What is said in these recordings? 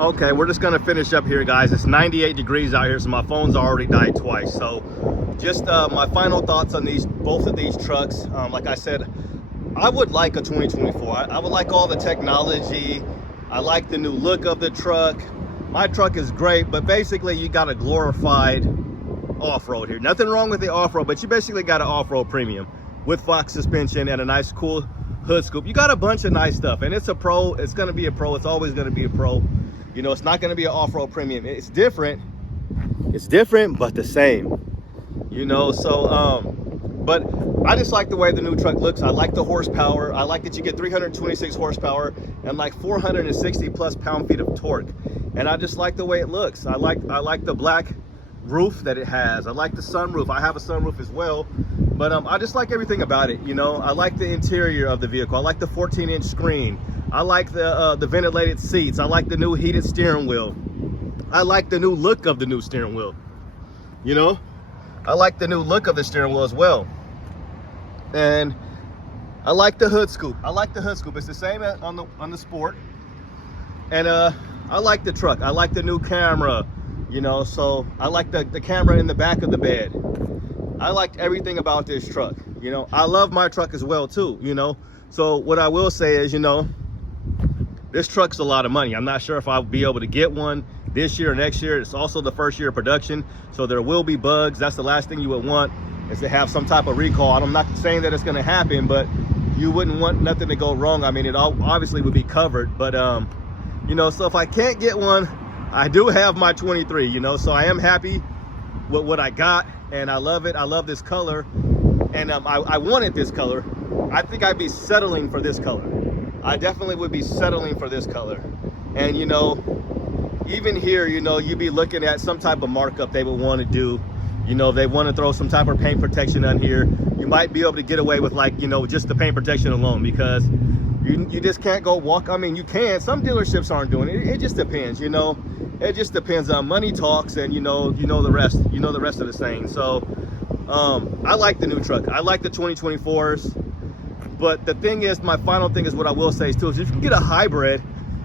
Okay, we're just gonna finish up here, guys. It's 98 degrees out here, so my phone's already died twice. So just my final thoughts on both of these trucks. Like I said, I would like a 2024. I would like all the technology. I like the new look of the truck. My truck is great, but basically you got a glorified off-road here. Nothing wrong with the off-road, but you basically got an off-road premium with Fox suspension and a nice cool hood scoop. You got a bunch of nice stuff, and it's a pro. It's gonna be a pro. It's always gonna be a pro. You know, it's not gonna be an off-road premium. It's different, but the same. You know, so but I just like the way the new truck looks. I like the horsepower. I like that you get 326 horsepower and like 460 plus pound-feet of torque. And I just like the way it looks. I like the black roof that it has. I like the sunroof. I have a sunroof as well. But I just like everything about it. You know, I like the interior of the vehicle. I like the 14-inch screen. I like the ventilated seats. I like the new heated steering wheel. I like the new look of the new steering wheel. You know, I like the new look of the steering wheel as well. And I like the hood scoop. I like the hood scoop. It's the same on the Sport. And I like the truck. I like the new camera. You know, so I like the camera in the back of the bed. I liked everything about this truck. You know, I love my truck as well too, you know. So what I will say is, you know, this truck's a lot of money. I'm not sure if I'll be able to get one this year or next year. It's also the first year of production, so there will be bugs. That's the last thing you would want, is to have some type of recall. I'm not saying that it's going to happen, but you wouldn't want nothing to go wrong. I mean, it all obviously would be covered, but you know, so if I can't get one, I do have my 23, you know, so I am happy with what I got, and I love it. I love this color, and I wanted this color. I think I'd be settling for this color. I definitely would be settling for this color. And you know, even here, you know, you'd be looking at some type of markup they would want to do. You know, they want to throw some type of paint protection on here. You might be able to get away with, like, you know, just the paint protection alone, because you just can't go walk. I mean, you can. Some dealerships aren't doing it. It just depends, you know. It just depends on money talks, and you know the rest. You know the rest of the saying. So I like the new truck. I like the 2024s. But the thing is, my final thing is, what I will say is too, is if you can get a hybrid,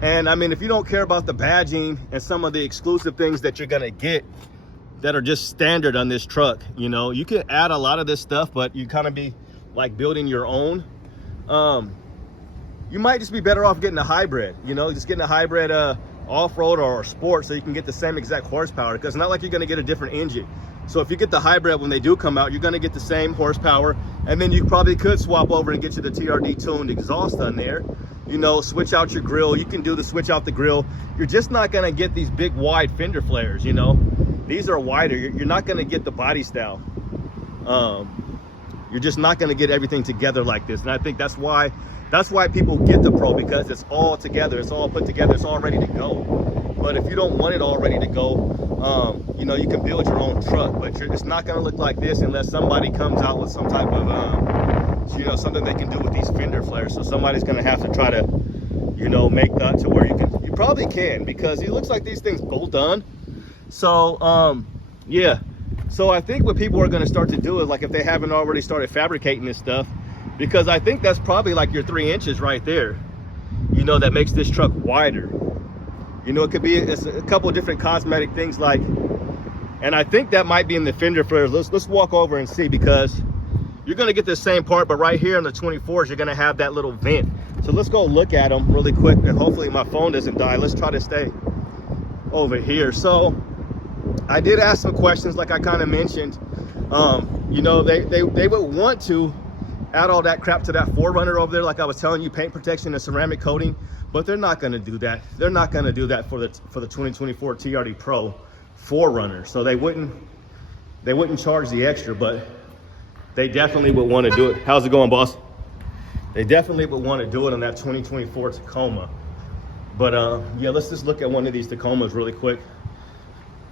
and I mean, if you don't care about the badging and some of the exclusive things that you're gonna get that are just standard on this truck, you know, you can add a lot of this stuff, but you kind of be like building your own. You might just be better off getting a hybrid, you know, just getting a hybrid off-road or sport, so you can get the same exact horsepower, because it's not like you're going to get a different engine. So if you get the hybrid, when they do come out, you're going to get the same horsepower, and then you probably could swap over and get you the TRD tuned exhaust on there, you know, switch out your grill. You can do the switch out the grill. You're just not going to get these big wide fender flares, you know. These are wider. You're not going to get the body style. You're just not going to get everything together like this. And I think that's why people get the Pro, because it's all together. It's all put together. It's all ready to go. But if you don't want it all ready to go, you know, you can build your own truck, but it's not going to look like this unless somebody comes out with some type of, you know, something they can do with these fender flares. So somebody's going to have to try to, you know, make that to where you probably can, because it looks like these things bolt on. So, yeah. So I think what people are going to start to do is, like, if they haven't already started fabricating this stuff, because I think that's probably like your 3 inches right there, you know, that makes this truck wider. You know, it could be it's a couple of different cosmetic things, like, and I think that might be in the fender flares. Let's walk over and see, because you're going to get the same part, but right here in the 24s, you're going to have that little vent. So let's go look at them really quick, and hopefully my phone doesn't die. Let's try to stay over here. So I did ask some questions, like I kind of mentioned. You know, they would want to add all that crap to that 4Runner over there, like I was telling you, paint protection and ceramic coating, but they're not going to do that. They're not going to do that for the 2024 TRD Pro 4Runner. So they wouldn't charge the extra, but they definitely would want to do it. How's it going, boss? They definitely would want to do it on that 2024 Tacoma. But yeah, let's just look at one of these Tacomas really quick,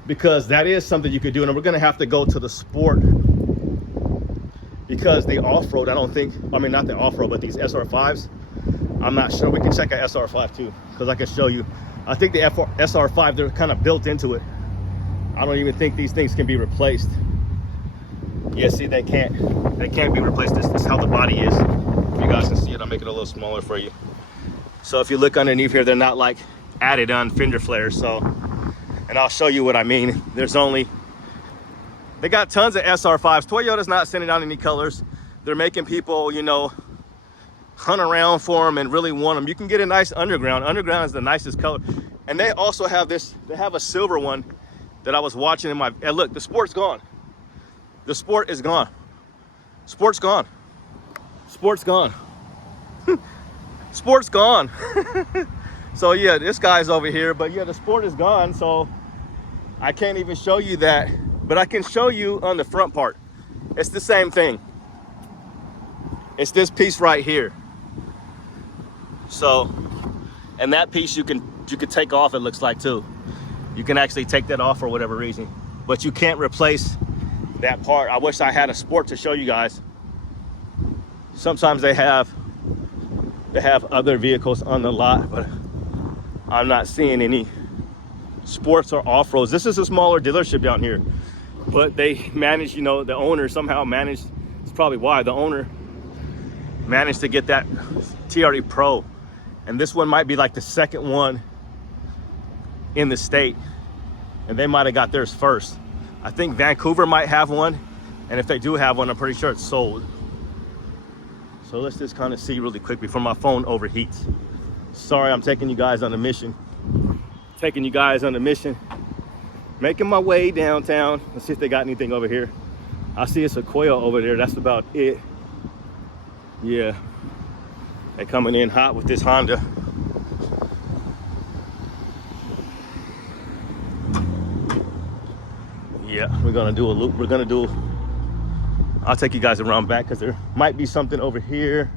because that is something you could do. And we're going to have to go to the Sport, because the off-road, I don't think, I mean, not the off-road, but these SR5s, I'm not sure. We can check out SR5 too, because I can show you. I think the SR5, they're kind of built into it. I don't even think these things can be replaced. Yeah, see, they can't be replaced. This is how the body is. If you guys can see it, I'll make it a little smaller for you. So if you look underneath here, they're not like added on fender flares. So, and I'll show you what I mean. They got tons of SR5s. Toyota's not sending out any colors. They're making people, you know, hunt around for them and really want them. You can get a nice underground. Underground is the nicest color. And they also have this, they have a silver one that I was watching in my, and look, the Sport's gone. The Sport is gone. Sport's gone. Sport's gone. Sport's gone. So yeah, this guy's over here, but yeah, the Sport is gone. So I can't even show you that, but I can show you on the front part. It's the same thing. It's this piece right here. So, and that piece you can take off, it looks like too. You can actually take that off for whatever reason, but you can't replace that part. I wish I had a Sport to show you guys. Sometimes they have other vehicles on the lot, but I'm not seeing any Sports or off-roads. This is a smaller dealership down here, but they managed, you know, the owner somehow managed, it's probably why the owner managed to get that Trd Pro. And this one might be like the second one in the state, and they might have got theirs first. I think Vancouver might have one, and if they do have one, I'm pretty sure it's sold. So let's just kind of see really quick before my phone overheats. Sorry, I'm taking you guys on a mission. Making my way downtown. Let's see if they got anything over here. I see a Sequoia over there. That's about it. Yeah, they're coming in hot with this Honda. Yeah, we're gonna do a loop. I'll take you guys around back because there might be something over here.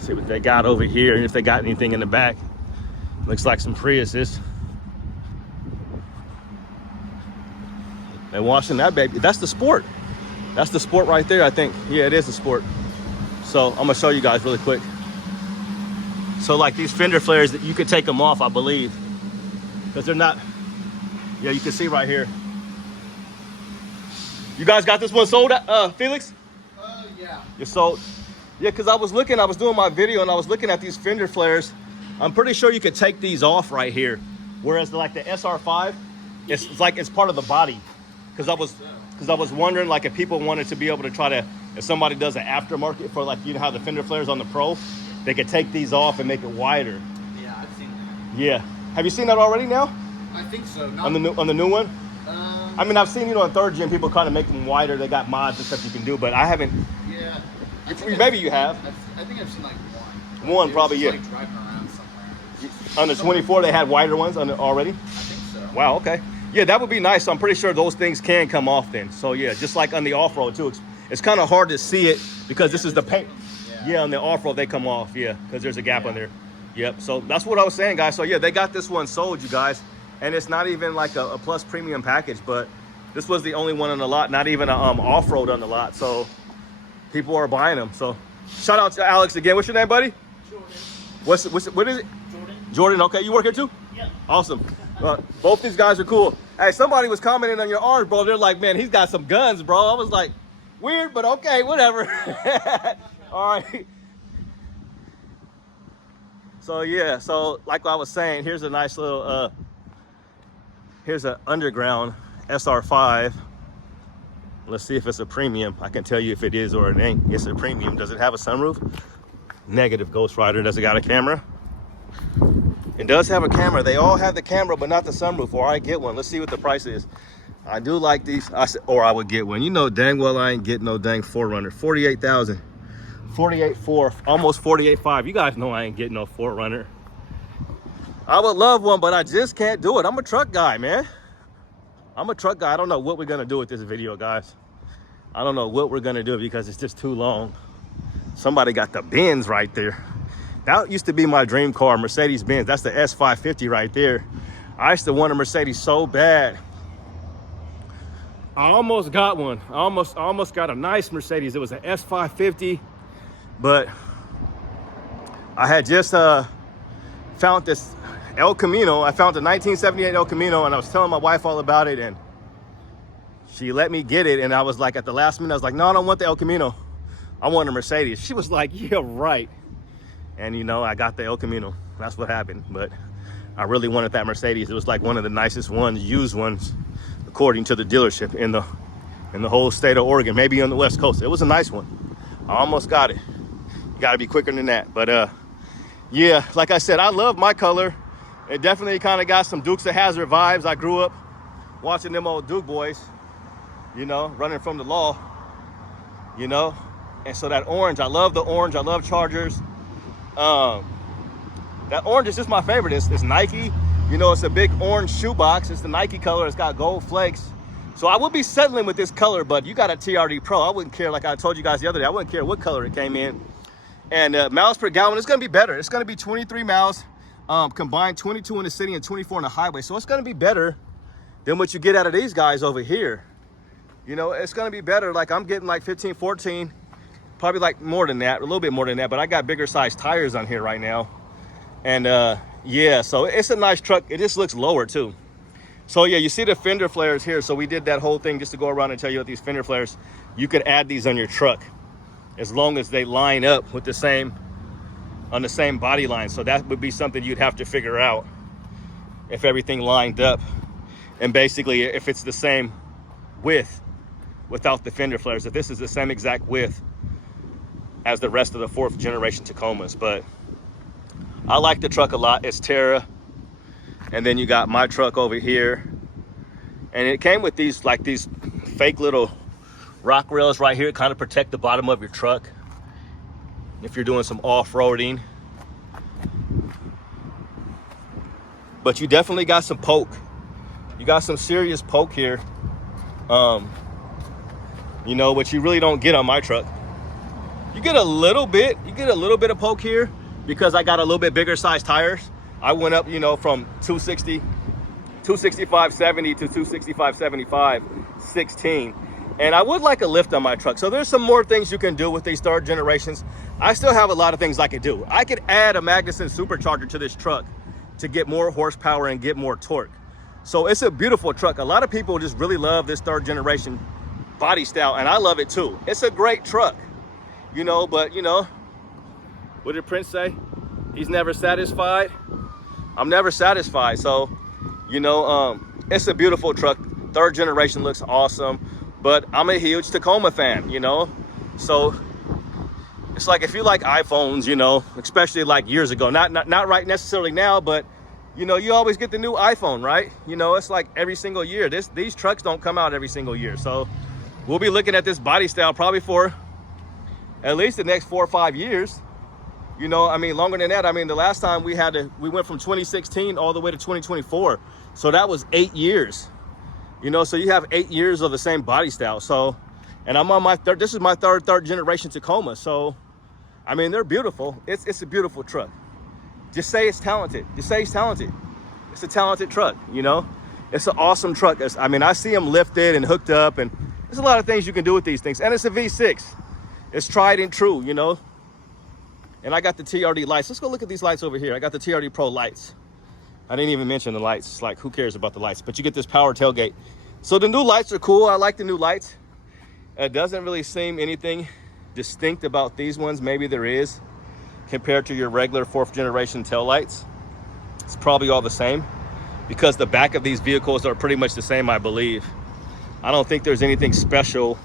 See what they got over here and if they got anything in the back. Looks like some Priuses. They're washing that baby. That's the Sport. That's the Sport right there, I think. Yeah, it is the Sport. So I'm gonna show you guys really quick. So like these fender flares, that you could take them off, I believe, because they're not. Yeah, you can see right here. You guys got this one sold, Felix? Yeah. You sold? Yeah, because I was doing my video and I was looking at these fender flares. I'm pretty sure you could take these off right here. Whereas like the SR5, it's like it's part of the body. Because I was wondering like if people wanted to be able to try to, if somebody does an aftermarket for like, you know how the fender flares on the Pro, they could take these off and make it wider. Yeah, I've seen that. Yeah. Have you seen that already now? I think so. On the new one? I mean, I've seen, you know, on third gen, people kind of make them wider. They got mods and stuff you can do, but I haven't. Yeah. Maybe you have. I think I've seen like one. One, probably, yeah. Like driving around somewhere. On the 24, they had wider ones already? I think so. Wow, okay. Yeah, that would be nice. So I'm pretty sure those things can come off then. So yeah, just like on the off-road too. It's kind of hard to see it because this is the paint. Yeah, on the off-road, they come off, yeah, because there's a gap on there. Yep, so that's what I was saying, guys. So yeah, they got this one sold, you guys. And it's not even like a plus premium package, but this was the only one on the lot, not even a off-road on the lot. So people are buying them. So shout out to Alex again. What's your name, buddy? Jordan. What is it? Jordan. Jordan, okay. You work here too? Yeah. Awesome. Both these guys are cool. Hey, somebody was commenting on your arms, bro. They're like, man, he's got some guns, bro. I was like, weird, but okay, whatever. All right. So yeah, so like I was saying, here's a nice little, here's an underground SR5. Let's see if it's a premium. I can tell you if it is or it ain't. It's a premium. Does it have a sunroof? Negative, Ghost Rider. Does it got a camera? It does have a camera. They all have the camera, but not the sunroof, or I get one. Let's see what the price is. I do like these, or I would get one. You know dang well I ain't getting no dang 4Runner. 48,000. 48.4, almost 48.5. You guys know I ain't getting no 4Runner. I would love one, but I just can't do it. I'm a truck guy, man. I'm a truck guy. I don't know what we're gonna do with this video, guys. I don't know what we're gonna do because it's just too long. Somebody got the Benz right there. That used to be my dream car, Mercedes-Benz. That's the S550 right there. I used to want a Mercedes so bad. I almost got one. I almost got a nice Mercedes. It was an S550, but I had just found this El Camino. I found a 1978 El Camino, and I was telling my wife all about it, and she let me get it. And I was like, at the last minute, I was like, no, I don't want the El Camino. I want a Mercedes. She was like, yeah, right. And you know, I got the El Camino. That's what happened. But I really wanted that Mercedes. It was like one of the nicest ones, used ones, according to the dealership in the whole state of Oregon, maybe on the West Coast. It was a nice one. I almost got it. You gotta be quicker than that. But yeah, like I said, I love my color. It definitely kind of got some Dukes of Hazzard vibes. I grew up watching them old Duke boys, you know, running from the law, you know. And so that orange, I love the orange. I love Chargers. That orange is just my favorite. It's Nike. You know, it's a big orange shoebox. It's the Nike color. It's got gold flakes. So I would be settling with this color, but you got a TRD Pro. I wouldn't care, like I told you guys the other day, I wouldn't care what color it came in. And miles per gallon, it's gonna be better. It's gonna be 23 miles, combined 22 in the city and 24 on the highway. So it's gonna be better than what you get out of these guys over here. You know, it's gonna be better. Like I'm getting like 15, 14, probably like more than that, a little bit more than that, but I got bigger size tires on here right now. And yeah, so it's a nice truck. It just looks lower too. So yeah, you see the fender flares here. So we did that whole thing just to go around and tell you about these fender flares. You could add these on your truck as long as they line up with the same, on the same body line. So that would be something you'd have to figure out if everything lined up. And basically if it's the same width without the fender flares, if this is the same exact width as the rest of the 4th generation Tacomas. But I like the truck a lot. It's Terra. And then you got my truck over here. And it came with these, like these fake little rock rails right here, kind of protect the bottom of your truck if you're doing some off-roading. But you definitely got some poke. You got some serious poke here. You know, which you really don't get on my truck. You get a little bit of poke here because I got a little bit bigger size tires. I went up, you know, from 265/70 to 265/75 16. And I would like a lift on my truck. So there's some more things you can do with these 3rd generations. I still have a lot of things I could do. I could add a Magnuson supercharger to this truck to get more horsepower and get more torque. So it's a beautiful truck. A lot of people just really love this 3rd generation body style, and I love it too. It's a great truck, you know, but you know, what did Prince say? He's never satisfied. I'm never satisfied. So, you know, it's a beautiful truck. 3rd generation looks awesome, but I'm a huge Tacoma fan, you know? So it's like, if you like iPhones, you know, especially like years ago, not right necessarily now, but you know, you always get the new iPhone, right? You know, it's like every single year. These trucks don't come out every single year. So we'll be looking at this body style probably for at least the next 4 or 5 years. You know, I mean, longer than that. I mean, the last time we went from 2016 all the way to 2024. So that was 8 years. You know, so you have 8 years of the same body style. So, and I'm on my this is my third generation Tacoma. So, I mean, they're beautiful. It's a beautiful truck. Just say it's talented. Just say it's talented. It's a talented truck, you know? It's an awesome truck. I mean, I see them lifted and hooked up, and there's a lot of things you can do with these things. And it's a V6. It's tried and true, you know? And I got the TRD lights. Let's go look at these lights over here. I got the TRD Pro lights. I didn't even mention the lights. It's like, who cares about the lights? But you get this power tailgate. So the new lights are cool. I like the new lights. It doesn't really seem anything distinct about these ones. Maybe there is, compared to your regular 4th generation tail lights. It's probably all the same because the back of these vehicles are pretty much the same, I believe. I don't think there's anything special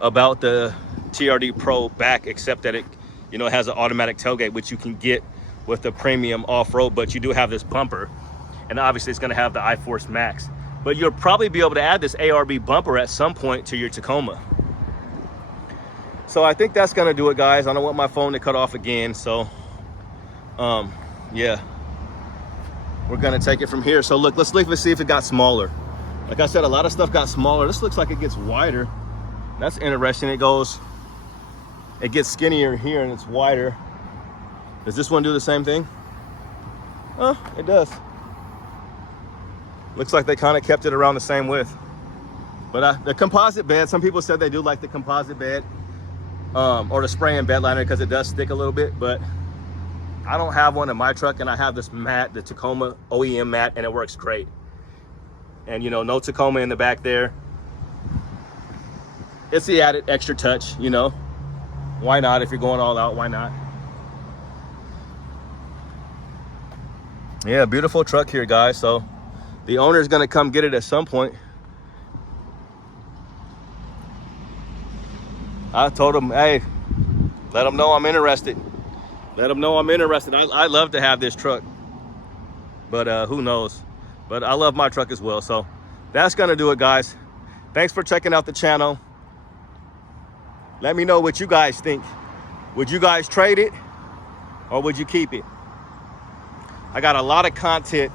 about the TRD Pro back except that it, you know, has an automatic tailgate, which you can get with the premium off-road, but you do have this bumper, and obviously it's going to have the iForce Max. But you'll probably be able to add this ARB bumper at some point to your Tacoma. So I think that's going to do it, guys. I don't want my phone to cut off again, so yeah, we're going to take it from here. So look, let's see if it got smaller. Like I said, a lot of stuff got smaller. This looks like it gets wider. That's interesting. It gets skinnier here and it's wider. Does this one do the same thing? Oh, it does. Looks like they kind of kept it around the same width. But the composite bed, some people said they do like the composite bed or the spray and bed liner because it does stick a little bit, but I don't have one in my truck, and I have this mat, the Tacoma OEM mat, and it works great. And you know, no Tacoma in the back there. It's the added extra touch, you know. Why not? If you're going all out, why not? Yeah, beautiful truck here, guys. So the owner's gonna come get it at some point. I told him, hey, let him know I'm interested. Let him know I'm interested. I'd love to have this truck, but who knows? But I love my truck as well. So that's gonna do it, guys. Thanks for checking out the channel. Let me know what you guys think. Would you guys trade it or would you keep it? I got a lot of content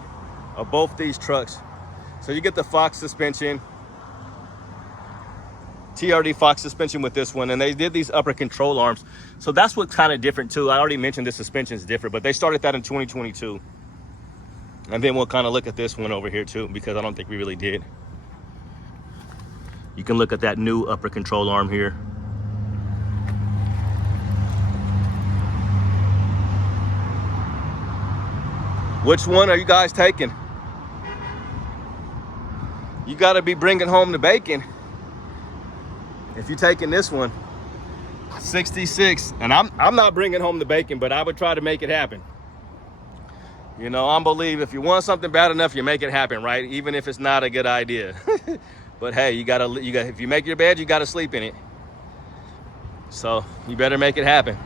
of both these trucks. So you get the Fox suspension, TRD Fox suspension with this one, and they did these upper control arms. So that's what's kind of different too. I already mentioned the suspension is different, but they started that in 2022. And then we'll kind of look at this one over here too, because I don't think we really did. You can look at that new upper control arm here. Which one are you guys taking? You got to be bringing home the bacon. If you're taking this one, 66, and I'm not bringing home the bacon, but I would try to make it happen. You know, I believe if you want something bad enough, you make it happen, right? Even if it's not a good idea. But hey, you got if you make your bed, you got to sleep in it. So you better make it happen.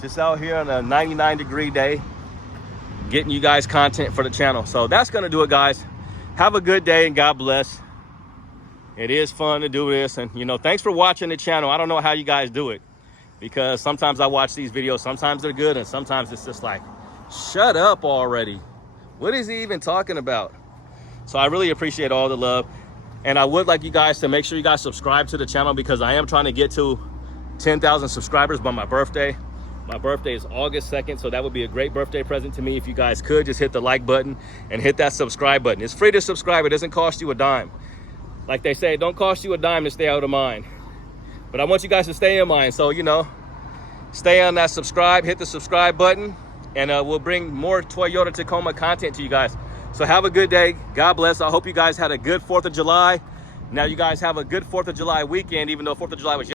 Just out here on a 99-degree day, getting you guys content for the channel. So that's gonna do it, guys. Have a good day and God bless. It is fun to do this, and you know, thanks for watching the channel. I don't know how you guys do it, because sometimes I watch these videos, sometimes they're good, and sometimes it's just like, shut up already. What is he even talking about? So I really appreciate all the love, and I would like you guys to make sure you guys subscribe to the channel, because I am trying to get to 10,000 subscribers by my birthday. My birthday is August 2nd, so that would be a great birthday present to me if you guys could just hit the like button and hit that subscribe button. It's free to subscribe. It doesn't cost you a dime. Like they say, it don't cost you a dime to stay out of mine. But I want you guys to stay in mine. So, you know, stay on that subscribe, hit the subscribe button, and we'll bring more Toyota Tacoma content to you guys. So have a good day. God bless. I hope you guys had a good 4th of July. Now you guys have a good 4th of July weekend, even though 4th of July was